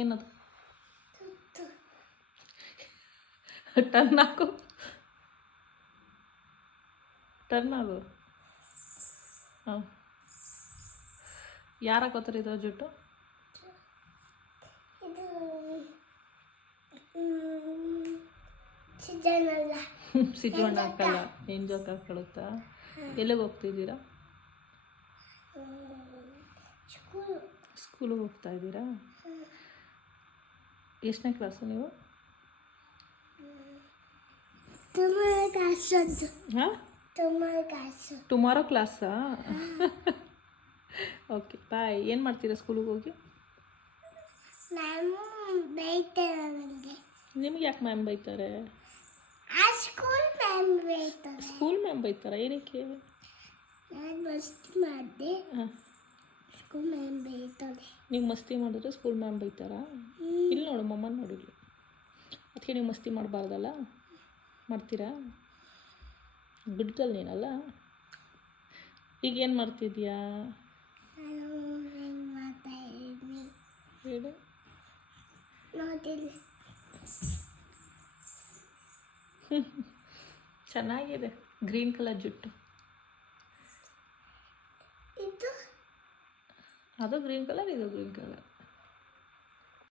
ಏನದು? ಟರ್ನ್ ಹಾಕು, ಟರ್ನ್ ಆಗು. ಹಾಂ, ಯಾರು ಹಾಕೋತಾರೆ ಇದ್ರ ಜುಟ್ಟು? ಸಿಜೋಣ ಹಾಕಲ್ಲ, ಏನು ಜೋಕ್ ಹಾಕೊಳುತ್ತಾ? ಎಲ್ಲಿಗೆ ಹೋಗ್ತಿದ್ದೀರಾ? ಸ್ಕೂಲಿಗೆ ಹೋಗ್ತಾ ಇದ್ದೀರಾ? ಎಷ್ಟನೇ ಕ್ಲಾಸು ನೀವು? ಹಾಂ, ಟುಮಾರೋ ಕ್ಲಾಸಾ? Okay bye. ಏನು ಮಾಡ್ತೀರಾ ಸ್ಕೂಲಿಗೆ ಹೋಗಿ? ನಿಮ್ಗೆ ಯಾಕೆ ಮ್ಯಾಮ್ ಬೈತಾರೆ? ಸ್ಕೂಲ್ ಮ್ಯಾಮ್ ಬೈತಾರಾ? ಏನಕ್ಕೆ? ಹಾಂ, ನೀವು ಮಸ್ತಿ ಮಾಡಿದ್ರೆ ಸ್ಕೂಲ್ ಮ್ಯಾಮ್ ಬೈತಾರಾ? ಇಲ್ಲಿ ನೋಡು, ಮಮ್ಮನ ನೋಡಿಲ್ಲ. ಅದಕ್ಕೆ ನೀವು ಮಸ್ತಿ ಮಾಡಬಾರ್ದಲ್ಲ, ಮಾಡ್ತೀರಾ? ಬಿಡ್ತಲ್ಲ ನೀನಲ್ಲ. ಈಗ ಏನು ಮಾಡ್ತಿದ್ಯಾ ಹೇಳು? ಚೆನ್ನಾಗಿದೆ, ಗ್ರೀನ್ ಕಲರ್ ಜುಟ್ಟು. ಅದು ಗ್ರೀನ್ ಕಲರ್, ಇದು ಗ್ರೀನ್ ಕಲರ್.